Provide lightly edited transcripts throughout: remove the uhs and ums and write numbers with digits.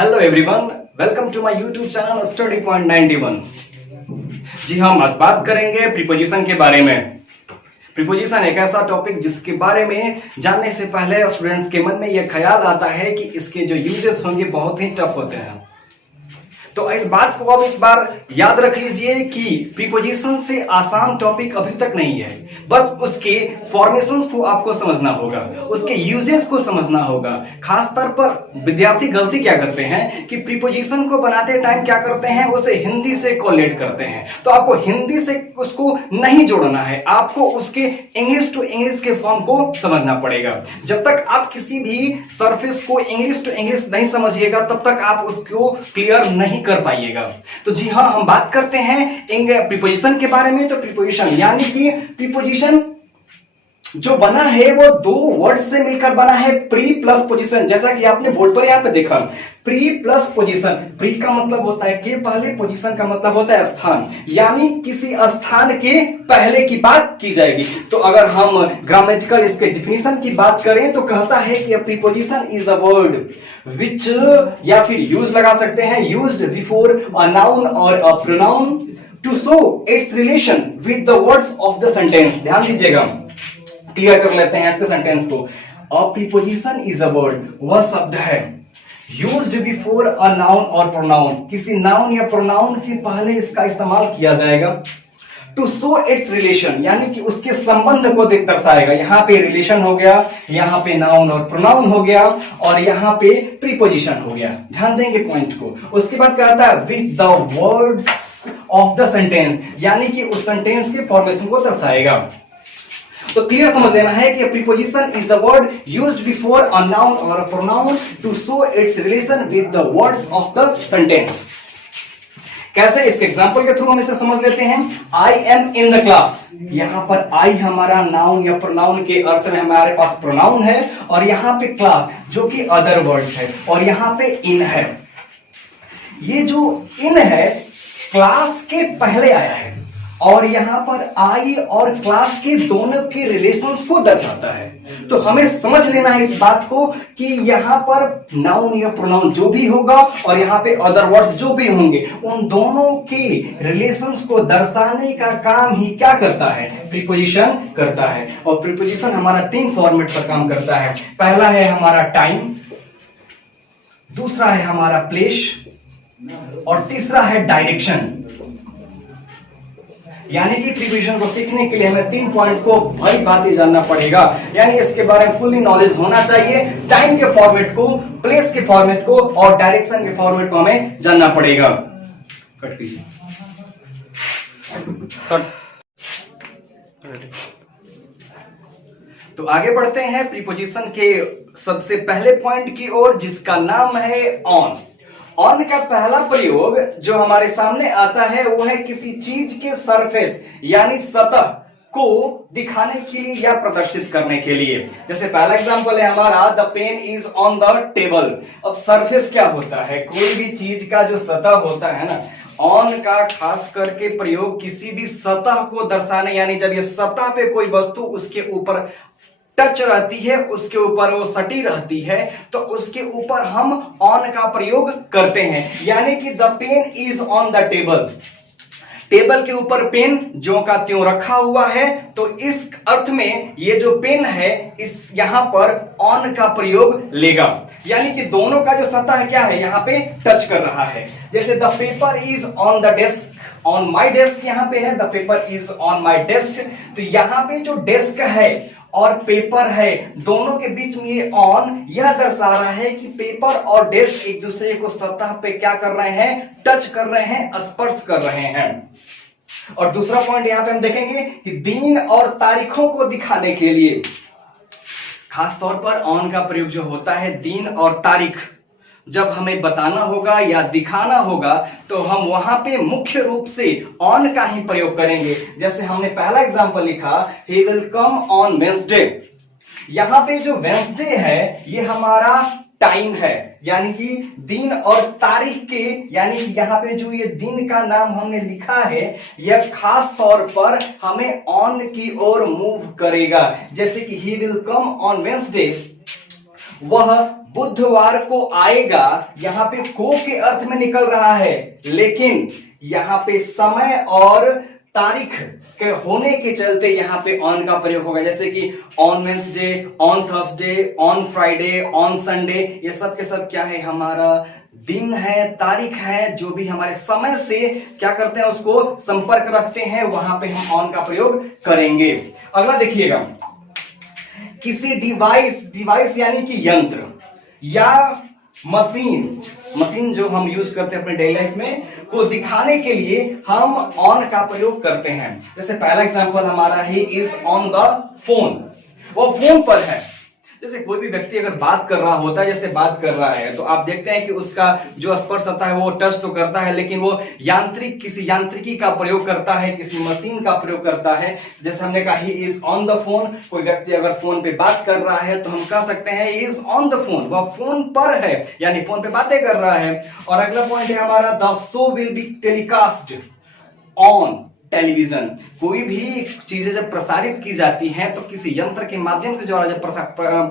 Hello everyone, welcome to my YouTube channel study point 91। जी हम आज बात करेंगे प्रीपोजिशन के बारे में। प्रीपोजिशन एक ऐसा टॉपिक जिसके बारे में जानने से पहले स्टूडेंट्स के मन में यह ख्याल आता है कि इसके जो यूजेस होंगे बहुत ही टफ होते हैं। तो इस बात को अब इस बार याद रख लीजिए कि प्रीपोजिशन से आसान टॉपिक अभी तक नहीं है। बस उसके फॉर्मेशंस को आपको समझना होगा, उसके यूजेस को समझना होगा। खासतौर पर विद्यार्थी गलती क्या करते हैं कि प्रीपोजिशन को बनाते टाइम क्या करते हैं, उसे हिंदी से कोलेट करते हैं। तो आपको हिंदी से उसको नहीं जोड़ना है, आपको उसके इंग्लिश टू इंग्लिश के फॉर्म को समझना पड़ेगा। जब तक आप किसी भी सरफेस को इंग्लिश टू इंग्लिश नहीं समझिएगा तब तक आप उसको क्लियर नहीं कर पाइएगा। तो जी हाँ, हम बात करते हैं प्रीपोजिशन के बारे में। तो प्रीपोजिशन यानी कि प्रीपोजिशन जो बना है वो दो वर्ड से मिलकर बना है, प्री प्लस पोजीशन। जैसा कि आपने बोर्ड पर यहां पे देखा, प्री प्लस पोजीशन। प्री का मतलब होता है के पहले, पोजीशन का मतलब होता है स्थान, यानी किसी स्थान के पहले की बात की जाएगी। तो अगर हम ग्रामेटिकल इसके डिफिनीशन की बात करें तो कहता है कि preposition is a word which, या फिर यूज लगा सकते हैं, यूज्ड बिफोर अ नाउन और a pronoun to show its relation with the words of the sentence. ध्यान दीजिएगा, क्लियर कर लेते हैं इसके सेंटेंस को। A preposition is a word, वह शब्द है यूज्ड बिफोर अ नाउन और प्रोनाउन, किसी नाउन या प्रोनाउन के पहले इसका इस्तेमाल किया जाएगा। टू शो इट्स रिलेशन, यानी कि उसके संबंध को दर्शाएगा। यहां पे रिलेशन हो गया, यहां पे नाउन और प्रोनाउन हो गया, और यहां पे प्रीपोजिशन हो गया। ध्यान देंगे पॉइंट को। उसके बाद कहता है with the words of the sentence, यानी कि उस सेंटेंस के फॉर्मेशन को दर्शाएगा। तो क्लियर समझ लेना है कि preposition is the word used before a noun और a pronoun to show its relation with the words of the sentence. कैसे, इसके एग्जांपल के थ्रू हम इसे समझ लेते हैं। I am in the class, यहां पर आई हमारा नाउन या प्रोनाउन के अर्थ में हमारे पास प्रोनाउन है, और यहां पे क्लास जो कि अदर वर्ड्स है, और यहां पे इन है। ये जो इन है क्लास के पहले आया है, और यहां पर आई और क्लास के दोनों के रिलेशंस को दर्शाता है। तो हमें समझ लेना है इस बात को कि यहां पर नाउन या प्रोनाउन जो भी होगा और यहां पे अदर वर्ड्स जो भी होंगे, उन दोनों के रिलेशंस को दर्शाने का काम ही क्या करता है, प्रीपोजिशन करता है। और प्रीपोजिशन हमारा तीन फॉर्मेट पर काम करता है। पहला है हमारा टाइम, दूसरा है हमारा प्लेस, और तीसरा है डायरेक्शन। यानी कि प्रीपोजिशन को सीखने के लिए हमें तीन पॉइंट्स को भाई बातें जानना पड़ेगा, यानी इसके बारे में फुल्ली नॉलेज होना चाहिए। टाइम के फॉर्मेट को, प्लेस के फॉर्मेट को, और डायरेक्शन के फॉर्मेट को हमें जानना पड़ेगा। कट कीजिए, तो आगे बढ़ते हैं प्रीपोजिशन के सबसे पहले पॉइंट की ओर, जिसका नाम है ऑन। ऑन का पहला प्रयोग जो हमारे सामने आता है वो है किसी चीज के सरफेस यानी सतह को दिखाने के लिए या प्रदर्शित करने के लिए। जैसे पहला एग्जांपल है हमारा the pen is on the table. अब सरफेस क्या होता है, कोई भी चीज का जो सतह होता है ना, ऑन का खास करके प्रयोग किसी भी सतह को दर्शाने, यानी जब ये सतह पे कोई वस्तु उसके ऊपर टच रहती है, उसके ऊपर वो सटी रहती है, तो उसके ऊपर हम ऑन का प्रयोग करते हैं। यानी कि the pen is on the table, table के ऊपर पेन ज्यों का त्यों रखा हुआ है। तो इस अर्थ में ये जो पेन है इस यहां पर ऑन का प्रयोग लेगा, यानी कि दोनों का जो सतह क्या है यहां पे टच कर रहा है। जैसे the paper is on the desk, on my desk यहां पे है, the paper is on my desk. तो यहां पे जो डेस्क है और पेपर है, दोनों के बीच में ये ऑन यह दर्शा रहा है कि पेपर और डेस्क एक दूसरे को सतह पे क्या कर रहे हैं, टच कर रहे हैं, स्पर्श कर रहे हैं। और दूसरा पॉइंट यहां पे हम देखेंगे कि दिन और तारीखों को दिखाने के लिए खास तौर पर ऑन का प्रयोग जो होता है, दिन और तारीख जब हमें बताना होगा या दिखाना होगा तो हम वहां पे मुख्य रूप से ऑन का ही प्रयोग करेंगे। जैसे हमने पहला एग्जांपल लिखा, he will come on Wednesday. यहां पे जो वेंसडे है ये हमारा टाइम है, यानी कि दिन और तारीख के, यानी कि यहाँ पे जो ये दिन का नाम हमने लिखा है यह खास तौर पर हमें ऑन की ओर मूव करेगा। जैसे कि he will come on Wednesday, वह बुधवार को आएगा, यहां पे को के अर्थ में निकल रहा है, लेकिन यहां पे समय और तारीख के होने के चलते यहां पे ऑन का प्रयोग होगा। जैसे कि on Wednesday, on Thursday, on Friday, on Sunday, ये सब के सब क्या है, हमारा दिन है, तारीख है, जो भी हमारे समय से क्या करते हैं उसको संपर्क रखते हैं, वहां पे हम ऑन का प्रयोग करेंगे। अगला देखिएगा, किसी डिवाइस यानी कि यंत्र या मशीन जो हम यूज करते हैं अपने डेली लाइफ में को दिखाने के लिए हम ऑन का प्रयोग करते हैं। जैसे पहला एग्जांपल हमारा है इज ऑन द फोन, वो फोन पर है। जैसे कोई भी व्यक्ति अगर बात कर रहा होता है, जैसे बात कर रहा है, तो आप देखते हैं कि उसका जो स्पर्श होता है वो टच तो करता है, लेकिन वो किसी यांत्रिकी का प्रयोग करता है, किसी मशीन का प्रयोग करता है। जैसे हमने कहा he is on the phone, कोई व्यक्ति अगर फोन पे बात कर रहा है तो हम कह सकते हैं इज ऑन द फोन, वह फोन पर है, यानी फोन पे बातें कर रहा है। और अगला पॉइंट है हमारा the show will be telecast on television. कोई भी चीजें जब प्रसारित की जाती हैं तो किसी यंत्र के माध्यम से द्वारा जब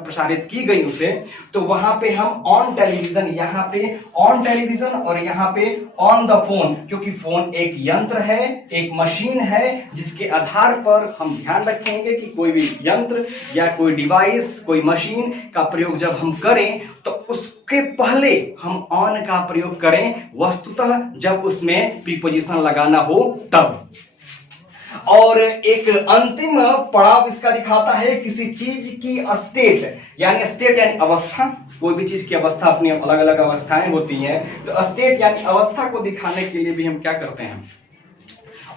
प्रसारित की गई उसे, तो वहां पे हम ऑन टेलीविजन, यहाँ पे ऑन टेलीविजन और यहाँ पे ऑन द फोन, क्योंकि फोन एक यंत्र है, एक मशीन है, जिसके आधार पर हम ध्यान रखेंगे कि कोई भी यंत्र या कोई डिवाइस, कोई मशीन का प्रयोग जब हम करें तो उसके पहले हम ऑन का प्रयोग करें, वस्तुतः जब उसमें प्रीपोजिशन लगाना हो तब। और एक अंतिम पड़ाव इसका दिखाता है किसी चीज की स्टेट यानी अवस्था। कोई भी चीज की अवस्था अपनी अलग अलग अवस्थाएं होती हैं, तो स्टेट यानी अवस्था को दिखाने के लिए भी हम क्या करते हैं,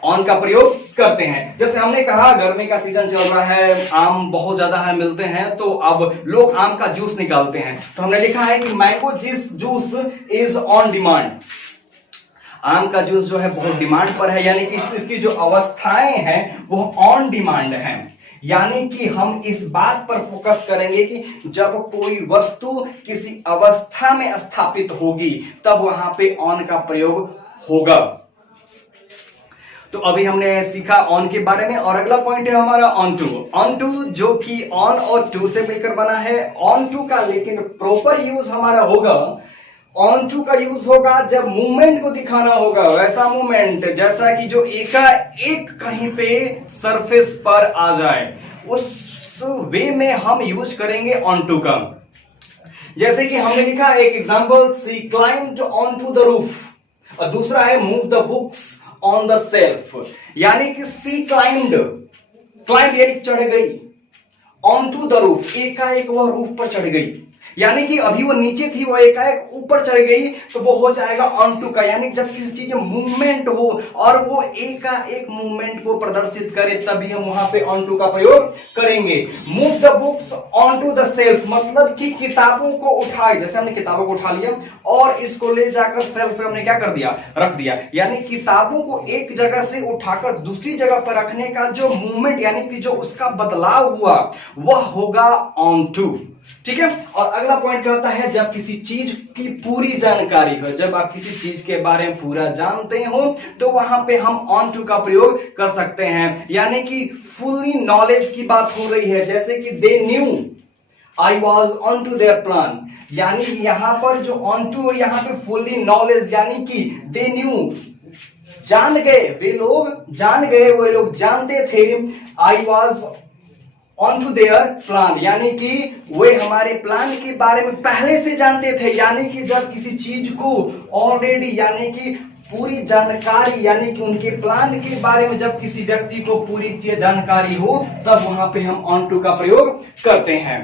ऑन का प्रयोग करते हैं। जैसे हमने कहा गर्मी का सीजन चल रहा है, आम बहुत ज्यादा है मिलते हैं, तो अब लोग आम का जूस निकालते हैं, तो हमने लिखा है कि mango juice is on demand. आम का जूस जो है बहुत डिमांड पर है, यानी कि इसकी जो अवस्थाएं हैं वो ऑन डिमांड हैं। यानी कि हम इस बात पर फोकस करेंगे कि जब कोई वस्तु किसी अवस्था में स्थापित होगी तब वहां पे ऑन का प्रयोग होगा। तो अभी हमने सीखा ऑन के बारे में, और अगला पॉइंट है हमारा ऑन टू, जो कि ऑन और टू से मिलकर बना है। ऑन टू का लेकिन प्रॉपर यूज हमारा होगा, ऑन टू का यूज होगा जब मूवमेंट को दिखाना होगा, वैसा मूवमेंट जैसा कि जो एकाएक कहीं पे सरफेस पर आ जाए, उस वे में हम यूज करेंगे ऑन टू का। जैसे कि हमने लिखा एक example, she climbed on to the roof, और दूसरा है move the books on the shelf. यानी कि सी क्लाइम्ड यानी चढ़ गई, ऑन टू द रूफ एकाएक वह रूफ पर चढ़ गई, यानी कि अभी वो नीचे थी वो एकाएक ऊपर चढ़ गई, तो वो हो जाएगा ऑन टू का। यानी जब किसी चीज में मूवमेंट हो और वो एकाएक मूवमेंट को प्रदर्शित करे तभी हम वहां पे ऑन टू का प्रयोग करेंगे। Move the books on to the shelf मतलब कि किताबों को उठाए, जैसे हमने किताबों को उठा लिया और इसको ले जाकर सेल्फ पे हमने क्या कर दिया, रख दिया। यानी किताबों को एक जगह से उठाकर दूसरी जगह पर रखने का जो मूवमेंट यानी कि जो उसका बदलाव हुआ वह होगा ऑन टू। ठीक है। और अगला पॉइंट क्या होता है, जब किसी चीज की पूरी जानकारी हो, जब आप किसी चीज के बारे में पूरा जानते हो तो वहां पे हम ऑन टू का प्रयोग कर सकते हैं। यानी कि फुल्ली नॉलेज की बात हो रही है, जैसे कि they knew I was on to their plan. यानी कि यहां पर जो ऑन टू है यहां पे फुल्ली नॉलेज, यानी कि दे न्यू जान गए, वे लोग जान गए, वे लोग जानते थे। I was on to their plan यानी कि वे हमारे प्लान के बारे में पहले से जानते थे। यानी कि जब किसी चीज को ऑलरेडी यानी कि पूरी जानकारी यानी कि उनके प्लान के बारे में जब किसी व्यक्ति को पूरी जानकारी हो तब वहां पे हम ऑन टू का प्रयोग करते हैं।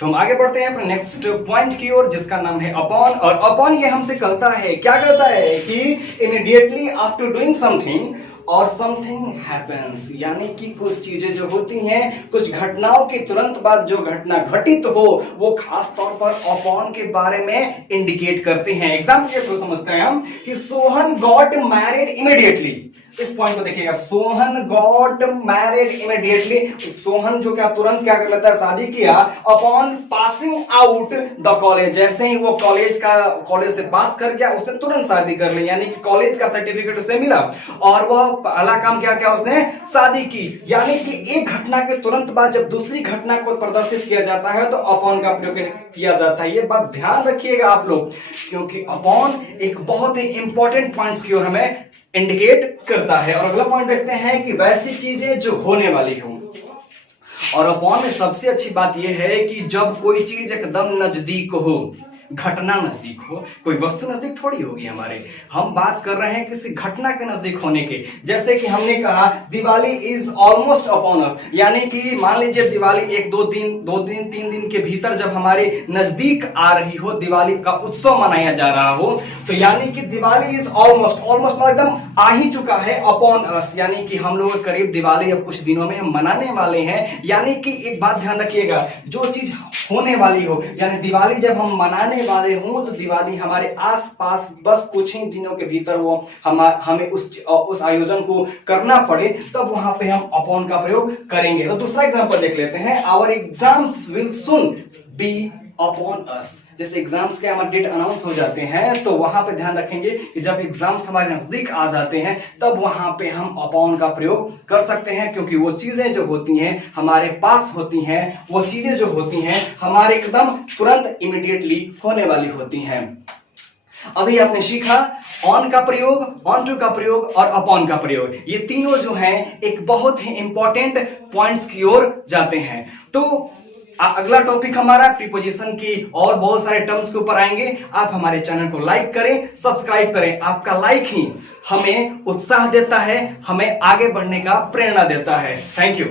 तो हम आगे बढ़ते हैं अपने नेक्स्ट पॉइंट की ओर, जिसका नाम है अपॉन। और अपॉन ये हमसे कहता है, क्या कहता है कि इमीडिएटली आफ्टर डूइंग समथिंग और समथिंग हैपेंस, यानी कि कुछ चीजें जो होती हैं, कुछ घटनाओं के तुरंत बाद जो घटना घटित हो वो खास तौर पर अपॉन के बारे में इंडिकेट करते हैं। एग्जाम्पल के थ्रू समझते हैं हम कि सोहन गॉट मैरिड इमीडिएटली। इस पॉइंट को देखिएगा, Sohan got married immediately, Sohan जो क्या तुरंत क्या कर लेता है, शादी किया, upon passing out the college, जैसे ही वो कॉलेज से पास कर गया उसने तुरंत शादी कर ली, यानी कि कॉलेज का सर्टिफिकेट उसे मिला और वह पहला काम क्या किया, उसने शादी की। यानी कि एक घटना के तुरंत बाद जब दूसरी घटना को प्रदर्शित किया जाता है तो अपॉन का प्रयोग किया जाता है। ये बात ध्यान रखिएगा आप लोग, क्योंकि अपॉन एक बहुत ही इंपॉर्टेंट पॉइंट्स की ओर हमें इंडिकेट करता है। और अगला पॉइंट देखते हैं कि वैसी चीजें जो होने वाली हो। और अपॉन में सबसे अच्छी बात यह है कि जब कोई चीज एकदम नजदीक हो, घटना नजदीक हो, कोई वस्तु नजदीक थोड़ी होगी हमारे, हम बात कर रहे हैं किसी घटना के नजदीक होने के। जैसे कि हमने कहा Diwali is almost upon us, यानी कि मान लीजिए दिवाली एक दो दिन 3 दिन के भीतर जब हमारे नजदीक आ रही हो, दिवाली का उत्सव मनाया जा रहा हो, तो यानी कि दिवाली इज ऑलमोस्ट एकदम आ ही चुका है, अपॉन अस, यानी कि हम लोग करीब दिवाली अब कुछ दिनों में हम मनाने वाले हैं। यानी कि एक बात ध्यान रखिएगा, जो चीज होने वाली हो, यानी दिवाली जब हम मनाने वाले हों तो दिवाली हमारे आसपास बस कुछ ही दिनों के भीतर वो हमें उस आयोजन को करना पड़े, तब वहां पे हम अपॉन का प्रयोग करेंगे। तो दूसरा एग्जांपल देख लेते हैं, our exams will soon be upon us. जैसे एग्जाम्स के हमारे डेट अनाउंस हो जाते हैं तो वहां पे ध्यान रखेंगे कि जब एग्जाम्स हमारे नजदीक आ जाते हैं तब वहां पे हम अपॉन का प्रयोग कर सकते हैं, क्योंकि वो चीजें जो होती हैं हमारे पास होती हैं, वो चीजें जो होती हैं हमारे एकदम तुरंत इमीडिएटली होने वाली होती हैं। अभी आपने सीखा ऑन का प्रयोग, ऑन टू का प्रयोग और अपॉन का प्रयोग, ये तीनों जो हैं एक बहुत ही इंपॉर्टेंट पॉइंट्स की ओर जाते हैं। तो अगला टॉपिक हमारा प्रीपोजिशन की और बहुत सारे टर्म्स के ऊपर आएंगे। आप हमारे चैनल को लाइक करें, सब्सक्राइब करें, आपका लाइक ही हमें उत्साह देता है, हमें आगे बढ़ने का प्रेरणा देता है। Thank you.